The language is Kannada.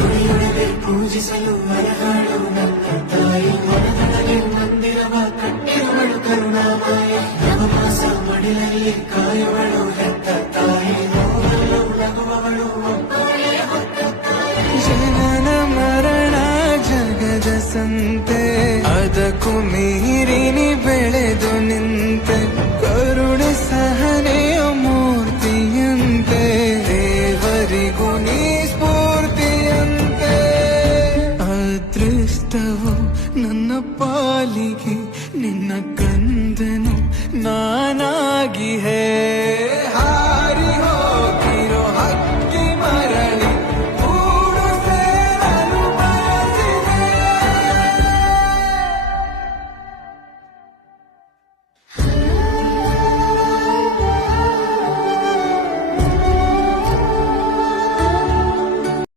ತುಡಿಯೊಳಗೆ ಪೂಜಿಸಲು ಅರಹಾಳು ನನ್ನ ತಾಯಿ ಮನದೊಳಗೆ ಮಂದಿರವ ಕಟ್ಟಿರುವಳು ಕರುಣಾಮಯ ನವಮಾಸ ಮಡಿಲಲ್ಲಿ ಕಾಯುವಳು ಹೆತ್ತ ತಾಯಿ ನೋವಲ್ಲೂ ನಗುವವಳು ಒಬ್ಬಳೇ ಹೊತ್ತ ತಾಯಿ ಜನನ ಮರಣ ಜಗದ ಸಂತೆ ಅದಕ್ಕೂ ಮೀರಿ ನೀ ಬೆಳೆದು ನಿನ್ನ